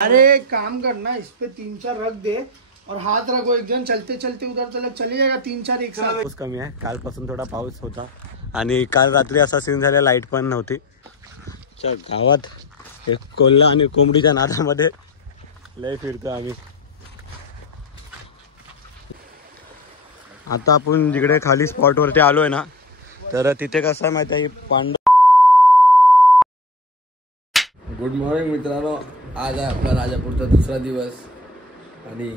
अरे एक काम करना, इस पे 3-4 रख दे और हाथ रखो, एक जन चलते चलते उधर तक चले जाएगा, 3-4 एक साथ। पाऊस कमी आहे, कालपासून थोडा पाऊस होता आणि काल रात्री असा सीन झाला, लाईट पण नव्हती. गावात एक कोल्हा आणि कोंबडीच्या नादामध्ये लय फिरतो आम्ही. आता आपण जिकडे खाली स्पॉट वरती आलोय ना, तर तिथे कसं आहे माहिती आहे, पांडव. गुड मॉर्निंग मित्रांनो, आज आहे आपला राजापूरचा दुसरा दिवस आणि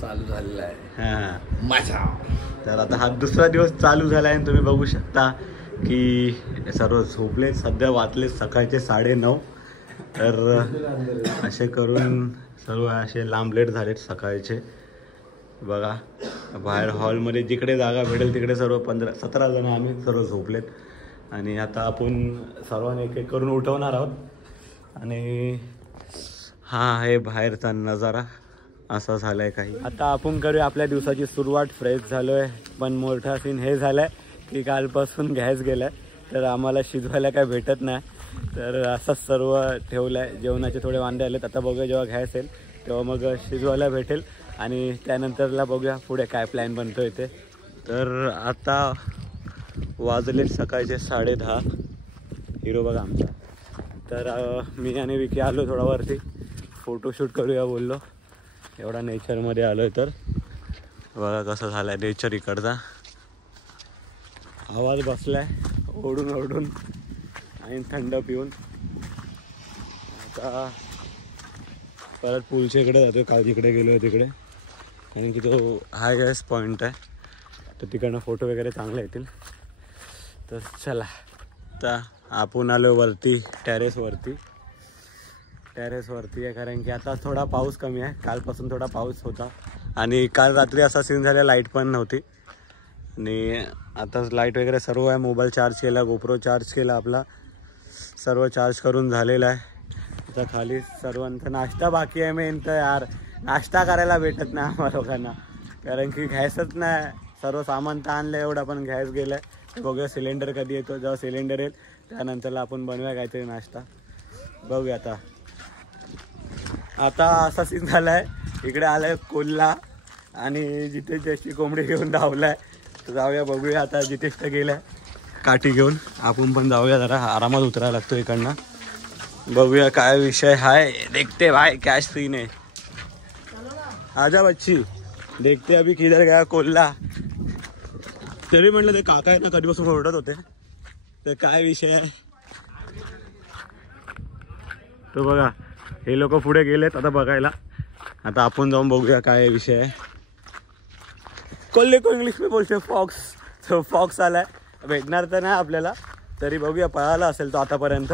चालू झालेला आहे माझा. तर आता हा दुसरा दिवस चालू झाला आहे. तुम्ही बघू शकता की सर्व झोपले, सध्या वाजले सकाळचे 9:30. तर असे करून सर्व असे लांबलेट झालेत सकाळचे. बघा बाहेर हॉलमध्ये जिकडे जागा भेटेल तिकडे सर्व 15-17 जण आम्ही सर्व झोपलेत. आणि आता आपण सर्वांनी एक एक करून उठवणार आहोत. आणि हा आहे बाहेरचा नजारा, असा झालाय काही. आता आपण करूया आपल्या दिवसाची सुरुवात. फ्रेश झालोय, पण मोठा सीन हे झालाय की कालपासून गॅस गेलाय, तर आम्हाला शिजवायला काय भेटत नाही. तर असंच सर्व ठेवलंय. जेवणाचे थोडे वांदे आलेत. आता बघूया जेव्हा गॅस येईल तेव्हा मग शिजवायला भेटेल आणि त्यानंतरला बघूया पुढे काय प्लॅन बनतोय ते. तर आता वाजले सकाळचे 10:30. हिरो बघा आमचा. तर मी आणि विकी आलो थोडा वरती, फोटोशूट करूया बोललो. एवढा नेचरमध्ये आलो आहे. तर बघा कसं झालं आहे नेचर इकडचा. आवाज बसलाय ओढून ओढून आणि थंड पिऊन. आता परत पूलच्या इकडे जातो, काल जिकडे गेलो आहे तिकडे, कारण की तो हाय गॅस पॉईंट आहे, तर तिकडनं फोटो वगैरे चांगले येतील. तर चला आता आपण आलो वरती, टेरेसवरती आहे, कारण की आता थोडा पाऊस कमी आहे. कालपासून थोडा पाऊस होता आणि काल रात्री असा सीन झाला, लाईट पण नव्हती. आणि आता लाईट वगैरे सर्व आहे. मोबाईल चार्ज केला, गोप्रो चार्ज केला, आपला सर्व चार्ज करून झालेला आहे. आता खाली सर्वांचा नाश्ता बाकी आहे. मेन तर यार नाश्ता करायला भेटत नाही आम्हाला लोकांना, कारण की गॅसच नाही. सर्व सामान तर आणलं एवढा, पण गॅस गेला आहे. बघूया सिलेंडर कधी येतो. जेव्हा सिलेंडर येईल त्यानंतरला आपण बनवूया काहीतरी नाश्ता. बघूया आता असा सीन झाला आहे. इकडे आला आहे कोल्हा आणि जिथे जशी कोंबडी घेऊन धावलाय. तर जाऊया बघूया. आता जितेश तर गेलाय काठी घेऊन, आपण पण जाऊया. जरा आरामात उतरायला लागतो इकडनं. बघूया काय विषय हाय. देखते भाई क्या सीन है. आजा बच्ची, देखते अभी किधर गया कोल्हा. तरी म्हटलं ते काका आहे ना, कधीपासून ओरडत होते. तर काय विषय आहे तो बघा. हे लोक पुढे गेलेत आता बघायला. आता आपण जाऊन बघूया काय विषय आहे. कोल्हे को इंग्लिश में बोलते फॉक्स. तो फॉक्स आलाय, भेटणार तर नाही आपल्याला, तरी बघूया. पळाला असेल तो आतापर्यंत,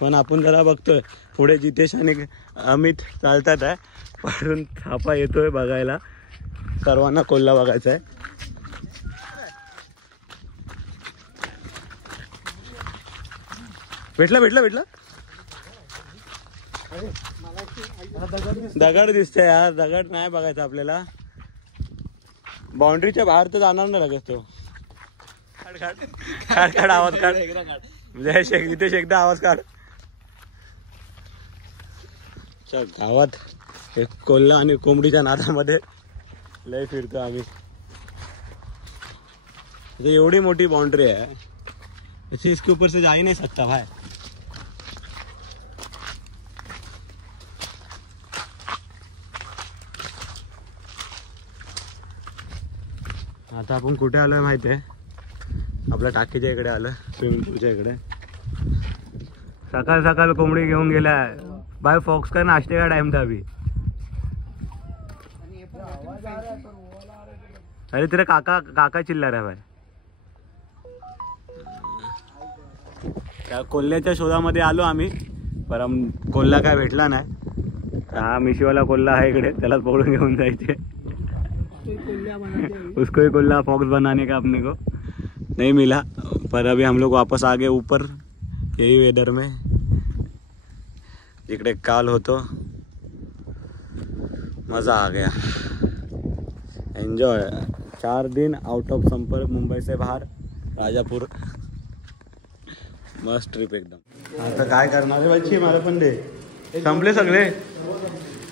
पण आपण जरा बघतोय पुढे जितेश आणि अमित चालतात आहे. पळून थापा येतोय बघायला. सर्वांना कोल्हा बघायचा आहे. भेटला दगड दिसतंय यार. दगड नाही बघायचा आपल्याला. बाउंड्रीच्या बाहेर तर जाणार नाही लगेच तो. काढ आवाज काढ. जितेश एकदा आवाज काढ. गावात एक कोल्हा आणि कोंबडीच्या नादामध्ये लय फिरतो आम्ही. एवढी मोठी बाउंड्री है, ऐसे इसके ऊपर से जा ही नहीं सकता भाई. आता आपण कुठे आलोय माहिती आहे? आपल्या टाकीच्या इकडे आलं, स्विमिंग पूलच्या इकडे. सकाळ सकाळ कोंबडी घेऊन गेलाय भाई. फॉक्स का नाश्ते का टाइम था अभी. अरे तेरे काका चिल्ला रहा है भाई. त्या कोल्ह्याच्या शोधामध्ये आलो आम्ही, पण कोल्हा काय भेटला नाही. हा मिशीवाला कोल्हा आहे इकडे, त्यालाच पकडून घेऊन जायचे. उसको ही कोल्हा फॉक्स बनाने का अपने को नहीं मिला. पर अभी हम लोग वापस आ गए ऊपर, यही वेदर में. इकडे काल होतो, मज़ा आ गया. एन्जॉय. 4 दिन आउट ऑफ संपर्क, मुंबई से बाहर, राजापूर. मस्त ट्रिप एकदम. आता काय करणार आहे बच्ची, मला पण दे. संपले सगळे.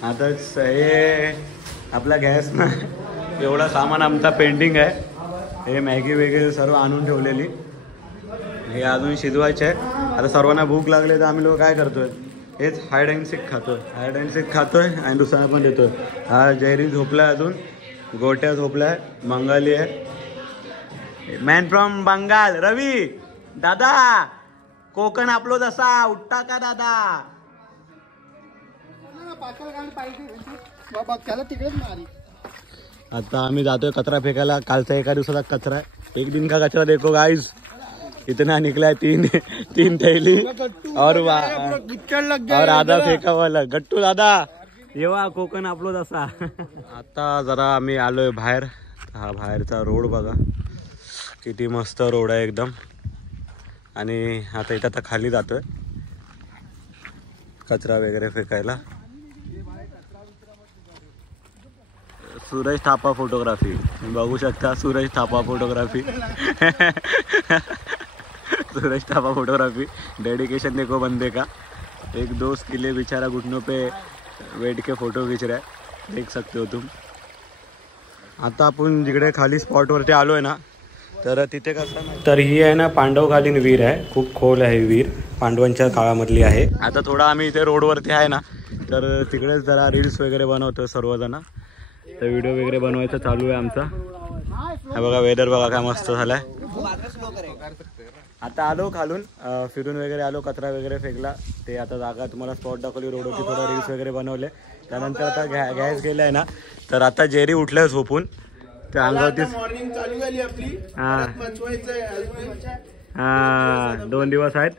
आता हे आपला गॅस ना एवढा सामान आमचा पेंडिंग आहे. हे मॅगी वगैरे सर्व आणून ठेवलेली, हे अजून शिजवायचे आहे. आता सर्वांना भूक लागली तर आम्ही लोक काय करतोय, हेच हाईड अँड सीक खातोय आणि दुसऱ्यांना पण देतोय. हा जैरी झोपलाय, अजून गोट्या झोपलाय, मंगाली आहे. मॅन फ्रॉम बंगाल रवी दादा, कोकण आपलो जसा उठता का दादा. आता आम्ही जातोय कचरा फेकायला. कालचा एका दिवसाचा कचरा आहे. एक दिन का कचरा देखो गाइस, इतना निकला है. तीन थैली और आधा फेका वाला. गट्टू दादा येवा, कोकण आपलो जसा. आता जरा आम्ही आलोय बाहेर. हा बाहेरचा रोड बघा किती मस्त रोड आहे एकदम. आणि आता इथं खाली जातोय कचरा वगैरे फेकायला. सूरज थापा फोटोग्राफी बघू शकता. सूरज थापा फोटोग्राफी सूरज थापा फोटोग्राफी. डेडिकेशन देखो बंदे का. एक दोस्त के लिए बेचारा घुटनों पे बैठ के फोटो खींच रहा है, देख सकते हो तुम. आता आपण जिकडे खाली स्पॉटवरती आलोय ना, तर तिथे कसं, तर ही आहे ना पांडवकालीन विहीर आहे. खूप खोल आहे विहीर, पांडवांच्या काळामधली आहे. आता थोडा आम्ही इथे रोडवरती आहे ना, तर तिकडेच जरा रील्स वगैरे बनवतो सर्वजण. तर व्हिडिओ वगैरे बनवायचा चालू आहे आमचा. हा बघा वेदर बघा काय मस्त झालाय. आता आलो खालून फिरून वगैरे आलो, कचरा वगैरे फेकला. ते आता जागा तुम्हाला स्पॉट दाखवली रोडवरती, थोडा रील्स वगैरे बनवले. त्यानंतर आता गॅस गेलाय ना, तर आता जेरी उठलाय झोपून. त्या अंगावरती मॉर्निंग चालू झाली आपली. हा 2 दिवस आहेत.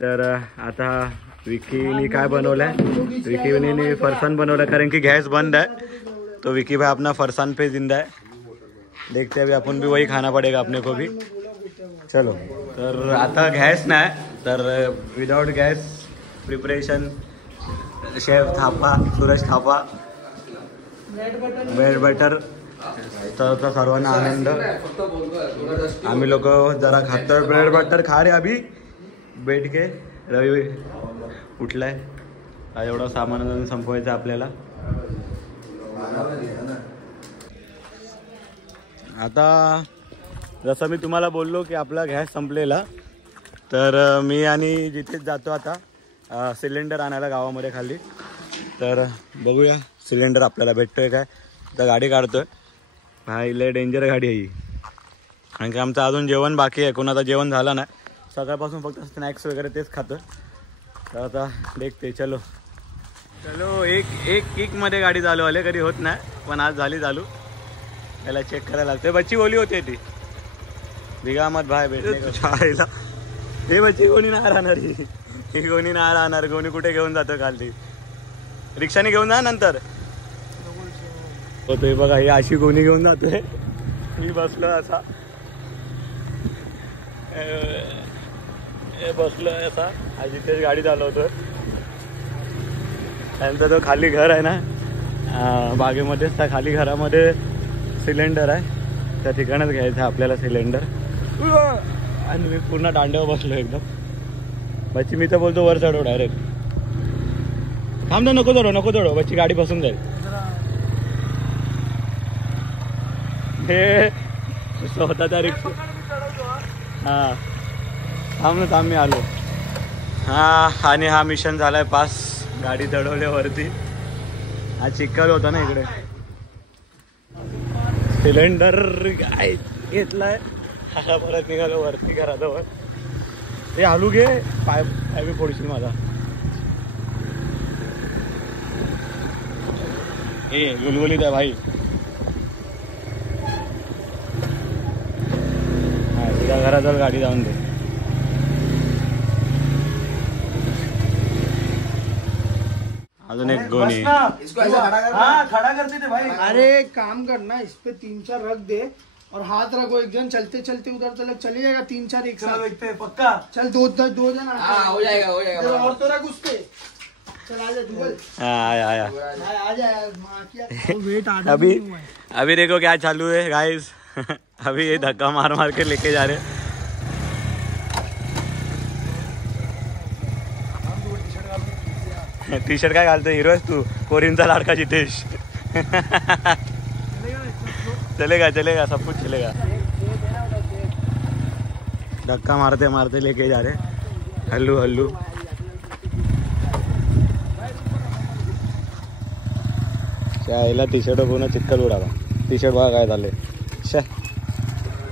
तर आता विकीनी काय बनवलंय, विकीनी फरसान बनवलं, कारण की गॅस बंद आहे. तो विकी भाई अपना फरसान पे जिंदा है. देखते हैं अभी अपन भी वही खाना पड़ेगा अपने को भी. चलो. तर आता गॅस नाही, तर विदाउट गॅस प्रिपरेशन शेफ थापा, सूरज थापा, ब्रेड बटर. तर सर्वांना आनंद. आम्ही लोक जरा खातोय ब्रेड बटर. खा रे अभी बैठ के. रवी उठलाय. एवढं सामान संपवायचं आपल्याला. आता जसं मी तुम्हाला बोललो की आपला गॅस संपलेला, तर मी आणि जिथेच जातो आता सिलेंडर आणायला गावामध्ये खाली. तर बघूया सिलेंडर आपल्याला भेटतोय काय. तर गाडी काढतोय. हा लय डेंजर गाडी आहे ही, कारण की आमचं अजून जेवण बाकी आहे. कोणाचं जेवण झालं नाही. सकाळपासून फक्त स्नॅक्स वगैरे तेच खातो. तर आता देखते. चलो एक मध्ये गाडी चालू आले, कधी होत नाही, पण आज झाली चालू. त्याला चेक करायला लागते. बच्ची बोली होती ती भिगामत भाई भेटले शाळेला. हे बच्ची कोणी नाही राहणार, ही कोणी नाही राहणार. कोणी कुठे घेऊन जातो काल, ती रिक्षाने घेऊन जा नंतर होतोय बघा. ही अशी कोणी घेऊन जातोय. मी बसलो असा, बसलोय असा. आज इथेच गाडी चालवतोय. त्यांचा जो खाली घर आहे ना बागेमध्येच, त्या खाली घरामध्ये सिलेंडर आहे. त्या ठिकाणच घ्यायचं आहे आपल्याला सिलेंडर. आणि मी पूर्ण दांड्यावर बसलो एकदम. बच्ची मी तर बोलतो वर चढव डायरेक्ट. थांब ना, नको चढव बच्ची, गाडी बसून जाईल. हे स्वतःचा रिक्षा. हा थांब मी आलो. हा आणि हा मिशन झालाय पास. गाडी चढवल्यावरती. हा चिखल होता ना इकडे. सिलेंडर काय घेतलाय. आता परत निघालो वरती घराजवळ. हे आलू घे, पाय फोडशील माझा. हे गुलगुलीत आहे भाई. हा तुझ्या घराजवळ गाडी जाऊन दे. अजून एक गोणी. खड़ा करते थे भाई. अरे काम करना, इस पे 3-4 रख दे और हाथ रखो. एक जन चलते चलते उधर तक चले जाएगा. 3-4 एक साथ देखते हैं. पक्का. चल दो जन. हो जाएगा और तो रख उस पे. चल आजा जुगल. आया अभी अभी देखो क्या चालू है गाइस. अभी ये धक्का मार के लेके जा रहे. टी शर्ट काय घालतो हिरोस तू कोरिनचा लाडका जितेश चलेगा चलेगा सब कुछ चलेगा धक्का मारते मारते लेके जा रहे हल्लू हल्लू यायला टी शर्ट पूर्ण चिक्कल उडाला टी शर्ट बघा काय झाले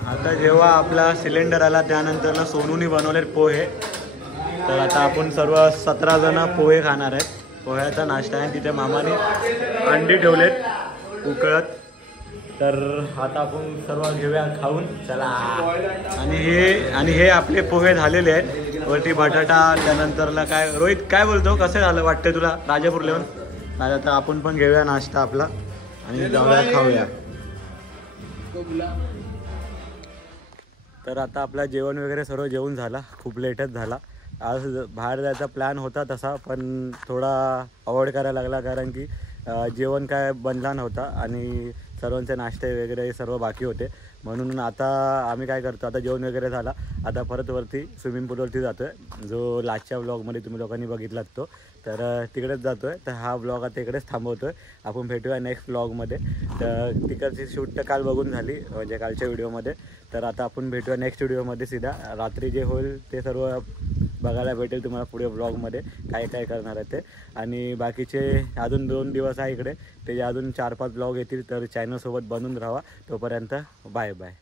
आता जेव्हा आपला सिलेंडर आला त्यानंतर ना सोनूनी बनवले पोहे तर आता आपण सर्व 17 जण पोहे खाणार आहेत पोह्याचा नाश्ता आहे तिथे मामाने अंडी ठेवलेत उकळत तर आता आपण सर्व घेऊया खाऊन चला आणि हे आपले पोहे झालेले आहेत वरती बटाटा त्यानंतरला काय रोहित काय बोलतो कसं झालं वाटतं तुला राजापूर लेवून आता आपण पण घेऊया नाश्ता आपला आणि जाऊया खाऊया तर आता आपला जेवण वगैरे सर्व जेवण झाला खूप लेटच झाला आज बाहेर जायचा प्लॅन होता तसा पण थोडा अवॉइड करायला लागला कारण की जेवण काय बनला नव्हता आणि सर्वांचे नाश्ते वगैरे सर्व बाकी होते म्हणून आता आम्ही काय करतो आता जेवण वगैरे झाला आता परत वरती स्विमिंग पूलवरती जातो आहे जो लास्टच्या ब्लॉगमध्ये तुम्ही लोकांनी बघितलात तो तर तिकडेच जातो आहे तर हा ब्लॉग आता इकडेच थांबवतो आहे आपण भेटूया नेक्स्ट ब्लॉगमध्ये तर तिकडची शूट तर काल बघून झाली म्हणजे कालच्या व्हिडिओमध्ये तर आता आपण भेटूया नेक्स्ट व्हिडिओमध्ये सीधा रात्री जे होईल ते सर्व बघायला भेटेल तुम्हाला पुढे ब्लॉगमध्ये काय काय करणार आहे ते आणि बाकीचे अजून 2 दिवस आहे इकडे ते अजून 4-5 ब्लॉग येतील तर चॅनलसोबत बनून राहा तोपर्यंत बाय बाय